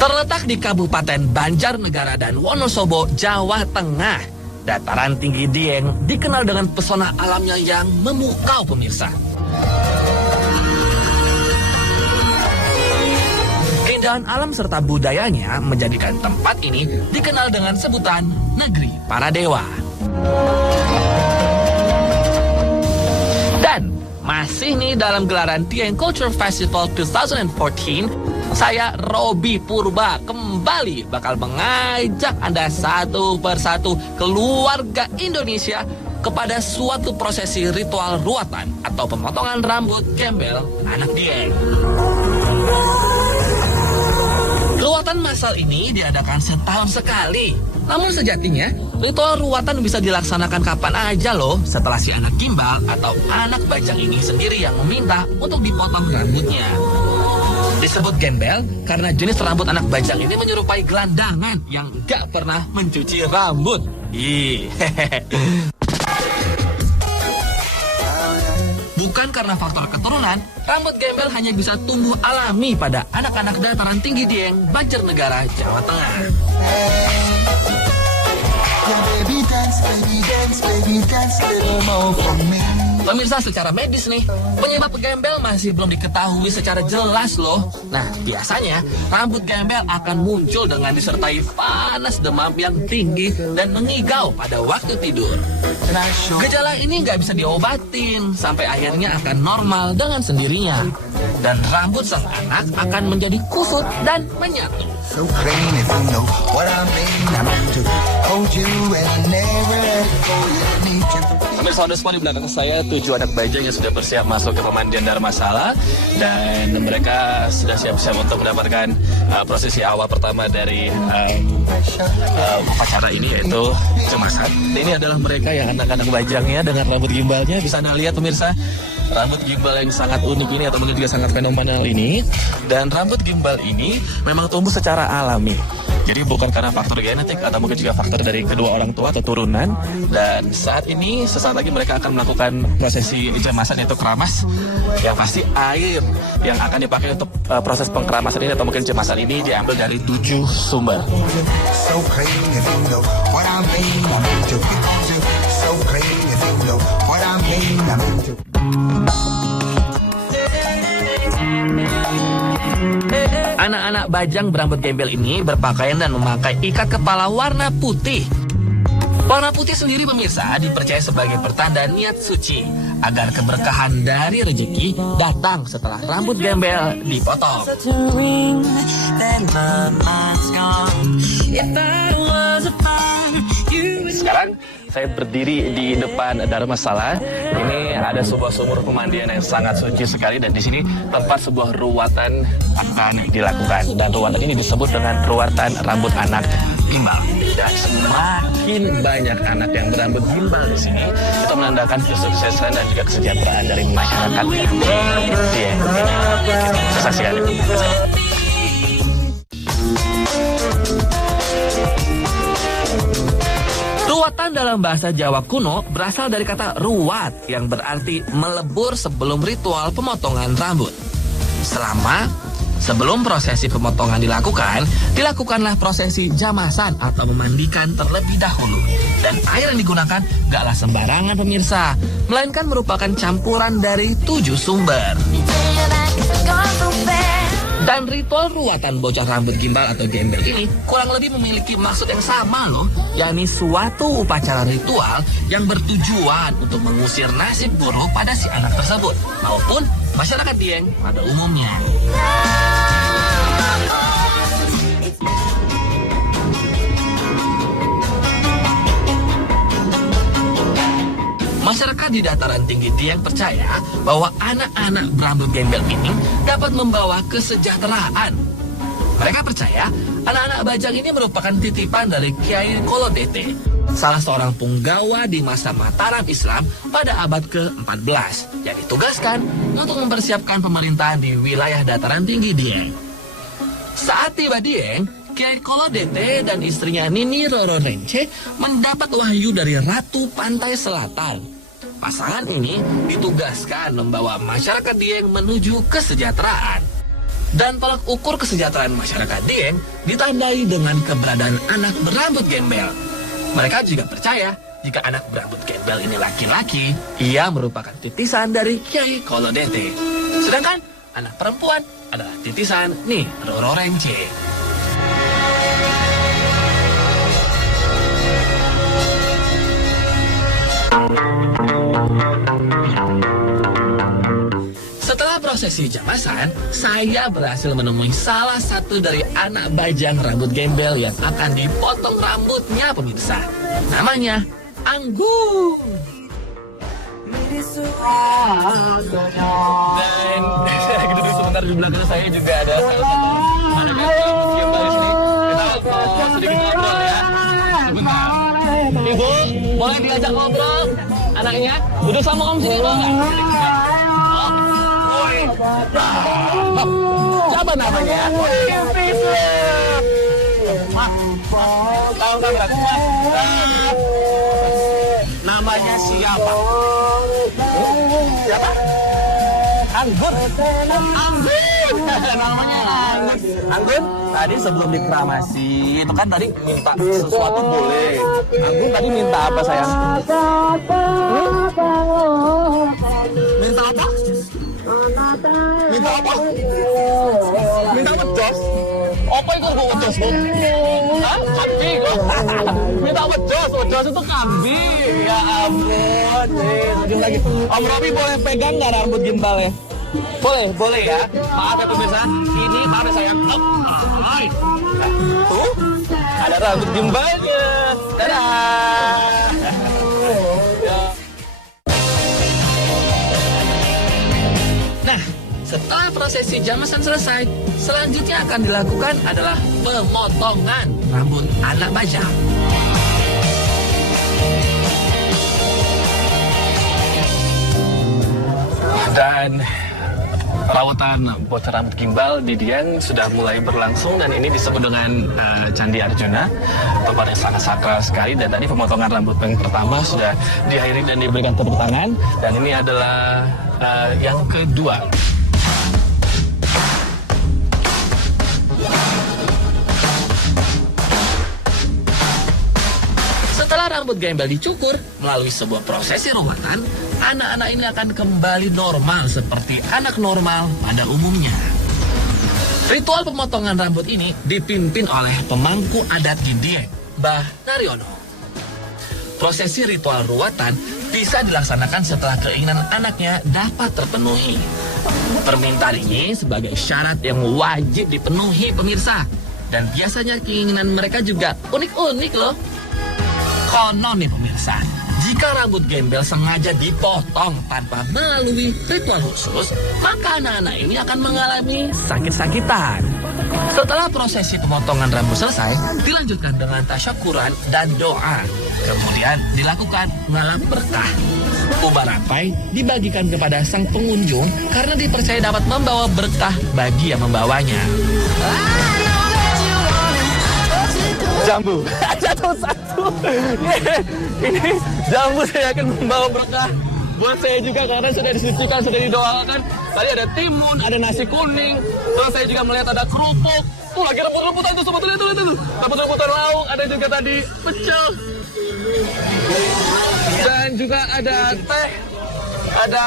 Terletak di Kabupaten Banjarnegara dan Wonosobo, Jawa Tengah, dataran tinggi Dieng dikenal dengan pesona alamnya yang memukau pemirsa. Keindahan alam serta budayanya menjadikan tempat ini dikenal dengan sebutan Negeri Para Dewa. Dan masih nih dalam gelaran Dieng Culture Festival 2014, saya Robi Purba kembali bakal mengajak Anda satu persatu keluarga Indonesia kepada suatu prosesi ritual ruatan atau pemotongan rambut gembel anak Dieng. Ruatan massal ini diadakan setahun sekali. Namun sejatinya, ritual ruatan bisa dilaksanakan kapan aja loh setelah si anak gimbal atau anak bajang ini sendiri yang meminta untuk dipotong rambutnya. Disebut gembel karena jenis rambut anak bajang ini menyerupai gelandangan yang gak pernah mencuci rambut. Bukan karena faktor keturunan, rambut gembel hanya bisa tumbuh alami pada anak-anak dataran tinggi Dieng, Banjarnegara, Jawa Tengah. Pemirsa, secara medis nih, penyebab gembel masih belum diketahui secara jelas loh. Nah, biasanya rambut gembel akan muncul dengan disertai panas demam yang tinggi dan mengigau pada waktu tidur. Gejala ini nggak bisa diobatin, sampai akhirnya akan normal dengan sendirinya. Dan rambut sang anak akan menjadi kusut dan menyatu. Pemirsa, ada semua di belakang saya 7 anak bajang yang sudah bersiap masuk ke pemandian Dharmasala, dan mereka sudah siap-siap untuk mendapatkan prosesi awal pertama dari upacara ini, yaitu jemasan. Ini adalah mereka yang anak-anak bajangnya dengan rambut gimbalnya. Bisa Anda lihat pemirsa, rambut gimbal yang sangat unik ini atau mungkin juga sangat fenomenal ini. Dan rambut gimbal ini memang tumbuh secara alami. Jadi bukan karena faktor genetik atau mungkin juga faktor dari kedua orang tua atau turunan. Dan sesaat lagi mereka akan melakukan prosesi jemasan, yaitu keramas. Yang pasti air yang akan dipakai untuk proses pengkeramasan ini atau mungkin jemasan ini diambil dari 7 sumber. Anak-anak bajang berambut gembel ini berpakaian dan memakai ikat kepala warna putih. Warna putih sendiri pemirsa dipercaya sebagai pertanda niat suci agar keberkahan dari rezeki datang setelah rambut gembel dipotong. Sekarang saya berdiri di depan Dharmasala. Ini ada sebuah sumur pemandian yang sangat suci sekali, dan di sini tempat sebuah ruatan akan dilakukan. Dan ruatan ini disebut dengan ruatan rambut anak gimbal. Dan semakin banyak anak yang berambut gimbal di sini, itu menandakan kesuksesan dan juga kesejahteraan dari masyarakat. Iya, saya saksikan itu. Ruatan dalam bahasa Jawa kuno berasal dari kata ruat yang berarti melebur sebelum ritual pemotongan rambut. Sebelum prosesi pemotongan dilakukanlah prosesi jamasan atau memandikan terlebih dahulu. Dan air yang digunakan gaklah sembarangan pemirsa, melainkan merupakan campuran dari 7 sumber. Dan ritual ruatan bocah rambut gimbal atau gembel ini kurang lebih memiliki maksud yang sama loh, yakni suatu upacara ritual yang bertujuan untuk mengusir nasib buruk pada si anak tersebut maupun masyarakat Dieng pada umumnya. Masyarakat di dataran tinggi Dieng percaya bahwa anak-anak berambut gembel ini dapat membawa kesejahteraan. Mereka percaya anak-anak bajang ini merupakan titipan dari Kiai Kolodete, salah seorang punggawa di masa Mataram Islam pada abad ke-14, yang ditugaskan untuk mempersiapkan pemerintahan di wilayah dataran tinggi Dieng. Saat tiba Dieng, Kiai Kolodete dan istrinya Nini Roro Rence mendapat wahyu dari Ratu Pantai Selatan. Pasangan ini ditugaskan membawa masyarakat Dieng menuju kesejahteraan. Dan tolak ukur kesejahteraan masyarakat Dieng ditandai dengan keberadaan anak berambut gembel. Mereka juga percaya jika anak berambut gembel ini laki-laki, ia merupakan titisan dari Kiai Kolodete. Sedangkan anak perempuan adalah titisan Nyi Roro Rence. Setelah prosesi jamasan, saya berhasil menemui salah satu dari anak bajang rambut gembel yang akan dipotong rambutnya, pemirsa. Namanya Anggun. Dan saya lagi duduk sebentar di belakang saya juga ada salah satu anak rambut gembel di sini. Kita sedikit ngobrol ya. Sebentar. Ibu, boleh diajak ngobrol? Anaknya duduk sama om sini boleh nggak? Siapa namanya? Tahu nggak? Namanya siapa? Siapa? Anggun. Anggun. Namanya Anggun. Anggun. Tadi sebelum dikremasi itu kan tadi minta sesuatu boleh. Anggun tadi minta apa sayang? Minta apa? Minta apa? Minta wedos? Apa itu kok wedos? Hah? Kambing? Minta wedos? Wedos itu kambing. Ya ampun. Lagi. Om Robi boleh pegang nggak rambut gimbalnya? Boleh, boleh ya. Maaf ya pemirsa. Ini maaf ya sayang. Tuh, ada rambut gimbalnya. Dadah. Nah, setelah prosesi jamasan selesai, selanjutnya akan dilakukan adalah pemotongan rambut anak bajang. Dan perawatan bocah rambut gimbal di Dieng sudah mulai berlangsung dan ini disebut dengan Candi Arjuna. Tempat yang sangat sakral sekali dan tadi pemotongan rambut yang pertama sudah diakhiri dan diberikan tepuk tangan dan ini adalah yang kedua. Setelah rambut gembel dicukur melalui sebuah prosesi ruwatan, anak-anak ini akan kembali normal seperti anak normal pada umumnya. Ritual pemotongan rambut ini dipimpin oleh pemangku adat di Dieng, Mbah Naryono. Prosesi ritual ruwatan bisa dilaksanakan setelah keinginan anaknya dapat terpenuhi. Permintaan ini sebagai syarat yang wajib dipenuhi pemirsa. Dan biasanya keinginan mereka juga unik-unik loh. Konon nih pemirsa, jika rambut gembel sengaja dipotong tanpa melalui ritual khusus, maka anak-anak ini akan mengalami sakit-sakitan. Setelah prosesi pemotongan rambut selesai, dilanjutkan dengan tasyakuran dan doa. Kemudian dilakukan ngalap berkah. Ubah rampai dibagikan kepada sang pengunjung karena dipercaya dapat membawa berkah bagi yang membawanya. Jambu, satu. Ini jambu saya akan membawa berkah buat saya juga karena sudah disucikan, sudah didoakan. Tadi ada timun, ada nasi kuning, terus saya juga melihat ada kerupuk. Tuh lagi rebut-rebutan tuh sebetulnya tuh. Rebut-rebutan lauk, ada juga tadi pecel. Dan juga ada teh, ada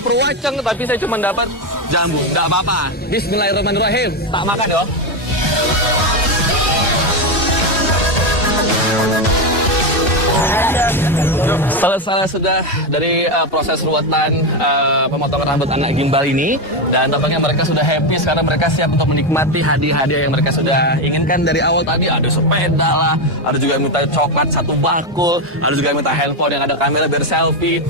perwacang, tapi saya cuma dapat jambu. Nggak apa-apa. Bismillahirrahmanirrahim. Tak makan ya. Selesai sudah dari proses ruwatan pemotongan rambut anak gimbal ini dan tampaknya mereka sudah happy sekarang mereka siap untuk menikmati hadiah-hadiah yang mereka sudah inginkan dari awal tadi. Ada sepeda lah, ada juga yang minta coklat satu bakul, ada juga yang minta handphone yang ada kamera biar selfie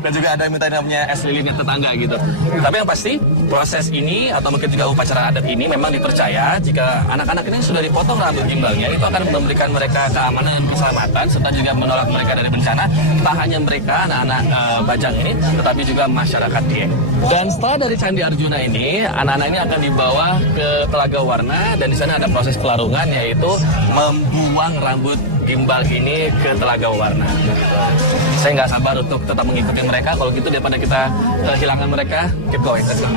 dan juga ada yang minta namanya es lilinnya tetangga gitu. Tapi yang pasti proses ini atau mungkin juga upacara adat ini memang dipercaya jika anak-anak ini sudah dipotong rambut gimbalnya itu akan memberikan mereka keamanan dan keselamatan serta juga menolak mereka dari bencana. Tak hanya mereka anak-anak bajang ini tetapi juga masyarakat Dieng. Dan setelah dari Candi Arjuna ini anak-anak ini akan dibawa ke Telaga Warna dan di sana ada proses pelarungan yaitu membuang rambut gimbal ini ke Telaga Warna. Saya nggak sabar untuk tetap mengikuti mereka. Kalau gitu daripada kita kehilangan mereka, keep going. Let's go.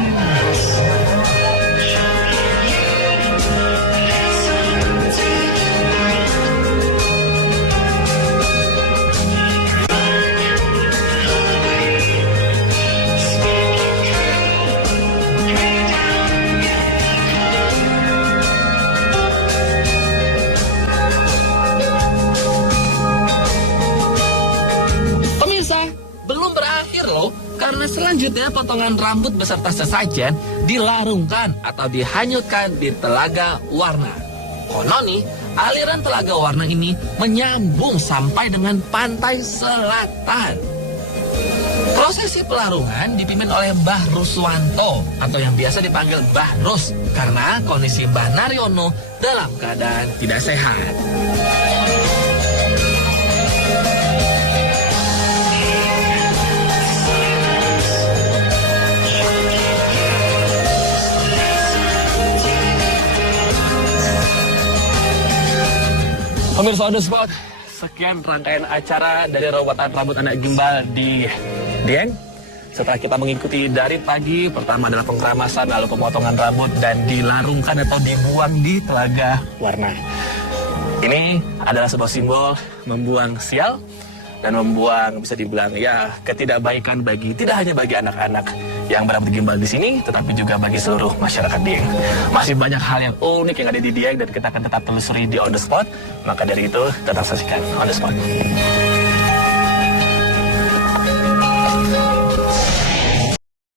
Selanjutnya, potongan rambut beserta sesajen dilarungkan atau dihanyutkan di Telaga Warna. Konon nih, aliran Telaga Warna ini menyambung sampai dengan pantai selatan. Prosesi pelarungan dipimpin oleh Mbah Ruswanto atau yang biasa dipanggil Mbah Rus karena kondisi Mbah Naryono dalam keadaan tidak sehat. Pemirsa On The Spot, sekian rangkaian acara dari rawatan rambut anak gimbal di Dieng. Setelah kita mengikuti dari pagi, pertama adalah pengkeramasan, lalu pemotongan rambut, dan dilarungkan atau dibuang di Telaga Warna. Ini adalah sebuah simbol membuang sial dan membuang, bisa dibilang ya, ketidakbaikan bagi, tidak hanya bagi anak-anak yang berambut gimbal di sini, tetapi juga bagi seluruh masyarakat Dieng. Masih banyak hal yang unik yang ada di Dieng dan kita akan tetap telusuri di On The Spot. Maka dari itu, tetap saksikan On The Spot.